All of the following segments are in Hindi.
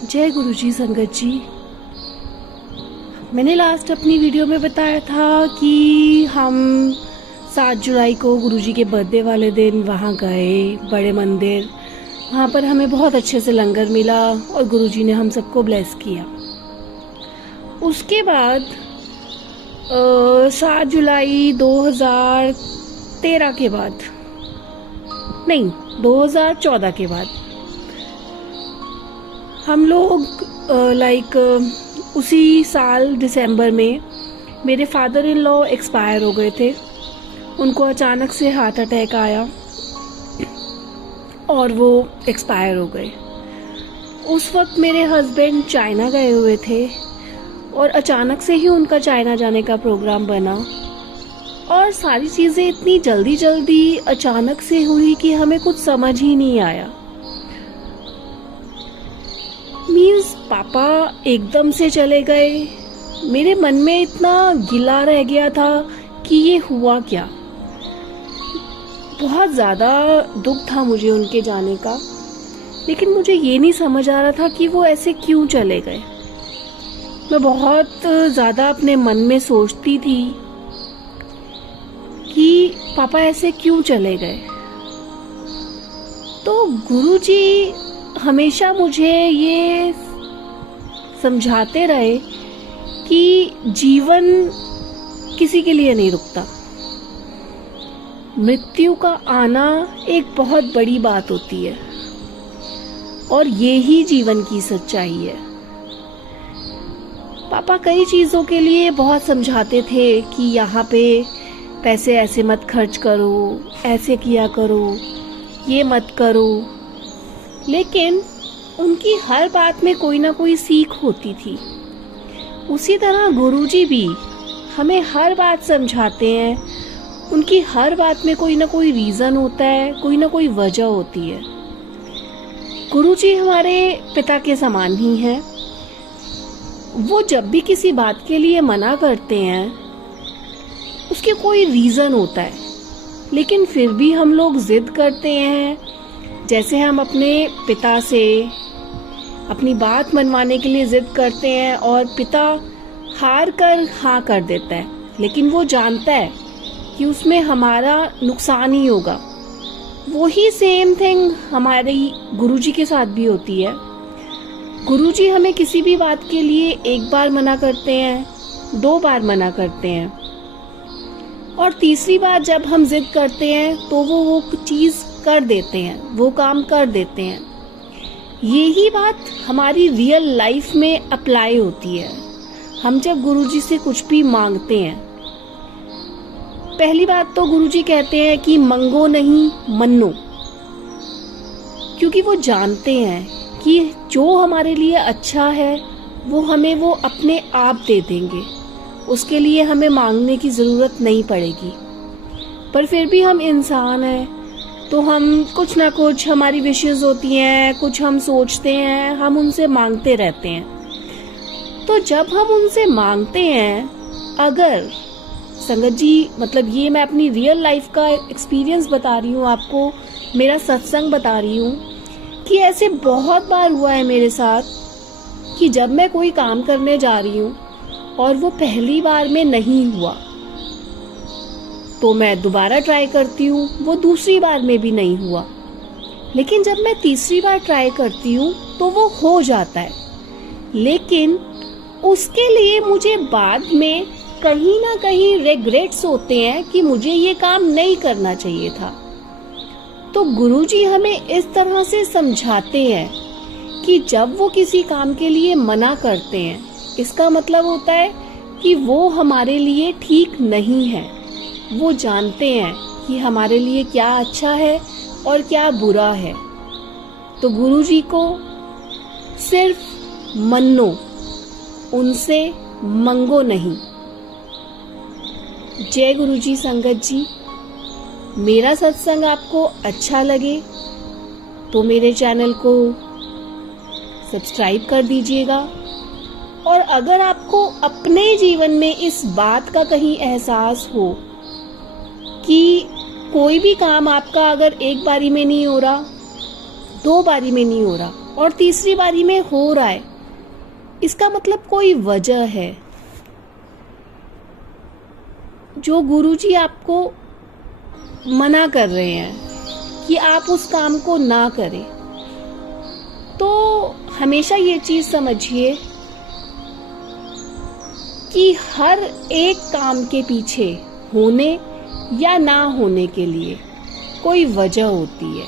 जय गुरुजी संगत जी। मैंने लास्ट अपनी वीडियो में बताया था कि हम 7 जुलाई को गुरुजी के बर्थडे वाले दिन वहाँ गए बड़े मंदिर। वहाँ पर हमें बहुत अच्छे से लंगर मिला और गुरुजी ने हम सबको ब्लेस किया। उसके बाद 7 जुलाई 2013 के बाद, नहीं 2014 के बाद हम लोग उसी साल दिसंबर में मेरे फादर इन लॉ एक्सपायर हो गए थे। उनको अचानक से हार्ट अटैक आया और वो एक्सपायर हो गए। उस वक्त मेरे हस्बैंड चाइना गए हुए थे और अचानक से ही उनका चाइना जाने का प्रोग्राम बना और सारी चीज़ें इतनी जल्दी जल्दी अचानक से हुई कि हमें कुछ समझ ही नहीं आया। मीन्स पापा एकदम से चले गए। मेरे मन में इतना गिला रह गया था कि ये हुआ क्या। बहुत ज़्यादा दुख था मुझे उनके जाने का, लेकिन मुझे ये नहीं समझ आ रहा था कि वो ऐसे क्यों चले गए। मैं बहुत ज़्यादा अपने मन में सोचती थी कि पापा ऐसे क्यों चले गए। तो गुरुजी हमेशा मुझे ये समझाते रहे कि जीवन किसी के लिए नहीं रुकता। मृत्यु का आना एक बहुत बड़ी बात होती है और ये ही जीवन की सच्चाई है। पापा कई चीज़ों के लिए बहुत समझाते थे कि यहाँ पे पैसे ऐसे मत खर्च करो, ऐसे किया करो, ये मत करो, लेकिन उनकी हर बात में कोई ना कोई सीख होती थी। उसी तरह गुरुजी भी हमें हर बात समझाते हैं। उनकी हर बात में कोई ना कोई रीज़न होता है, कोई ना कोई वजह होती है। गुरुजी हमारे पिता के समान ही हैं। वो जब भी किसी बात के लिए मना करते हैं उसके कोई रीज़न होता है, लेकिन फिर भी हम लोग जिद करते हैं। जैसे हम अपने पिता से अपनी बात मनवाने के लिए जिद करते हैं और पिता हार कर हाँ कर देता है, लेकिन वो जानता है कि उसमें हमारा नुकसान ही होगा। वही सेम थिंग हमारी गुरुजी के साथ भी होती है। गुरुजी हमें किसी भी बात के लिए एक बार मना करते हैं, 2 बार मना करते हैं और तीसरी बार जब हम जिद करते हैं तो वो चीज़ कर देते हैं, वो काम कर देते हैं। यही बात हमारी रियल लाइफ में अप्लाई होती है। हम जब गुरुजी से कुछ भी मांगते हैं, पहली बात तो गुरुजी कहते हैं कि मंगो नहीं मन्नो, क्योंकि वो जानते हैं कि जो हमारे लिए अच्छा है वो हमें वो अपने आप दे देंगे। उसके लिए हमें मांगने की ज़रूरत नहीं पड़ेगी। पर फिर भी हम इंसान हैं, तो हम कुछ ना कुछ हमारी विशेज़ होती हैं, कुछ हम सोचते हैं, हम उनसे मांगते रहते हैं। तो जब हम उनसे मांगते हैं, अगर संगत जी मतलब ये मैं अपनी रियल लाइफ का एक्सपीरियंस बता रही हूँ आपको, मेरा सत्संग बता रही हूँ कि ऐसे बहुत बार हुआ है मेरे साथ कि जब मैं कोई काम करने जा रही हूँ और वो पहली बार में नहीं हुआ तो मैं दोबारा ट्राई करती हूँ, वो दूसरी बार में भी नहीं हुआ, लेकिन जब मैं तीसरी बार ट्राई करती हूँ तो वो हो जाता है। लेकिन उसके लिए मुझे बाद में कहीं ना कहीं रिग्रेट्स होते हैं कि मुझे ये काम नहीं करना चाहिए था। तो गुरुजी हमें इस तरह से समझाते हैं कि जब वो किसी काम के लिए मना करते हैं, इसका मतलब होता है कि वो हमारे लिए ठीक नहीं है। वो जानते हैं कि हमारे लिए क्या अच्छा है और क्या बुरा है। तो गुरुजी को सिर्फ मन्नो, उनसे मंगो नहीं। जय गुरुजी संगत जी। मेरा सत्संग आपको अच्छा लगे तो मेरे चैनल को सब्सक्राइब कर दीजिएगा, और अगर आपको अपने जीवन में इस बात का कहीं एहसास हो कि कोई भी काम आपका अगर एक बारी में नहीं हो रहा, 2 बारी में नहीं हो रहा, और तीसरी बारी में हो रहा है, इसका मतलब कोई वजह है जो गुरुजी आपको मना कर रहे हैं कि आप उस काम को ना करें। तो हमेशा ये चीज समझिए कि हर एक काम के पीछे होने या ना होने के लिए कोई वजह होती है।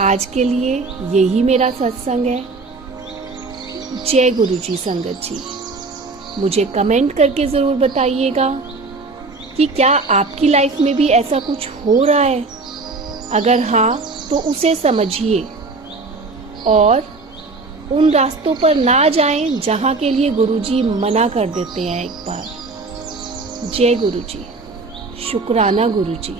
आज के लिए यही मेरा सत्संग है। जय गुरुजी संगत जी। मुझे कमेंट करके जरूर बताइएगा कि क्या आपकी लाइफ में भी ऐसा कुछ हो रहा है। अगर हाँ, तो उसे समझिए और उन रास्तों पर ना जाएं जहां के लिए गुरुजी मना कर देते हैं एक बार। जय गुरुजी। शुक्राना गुरुजी।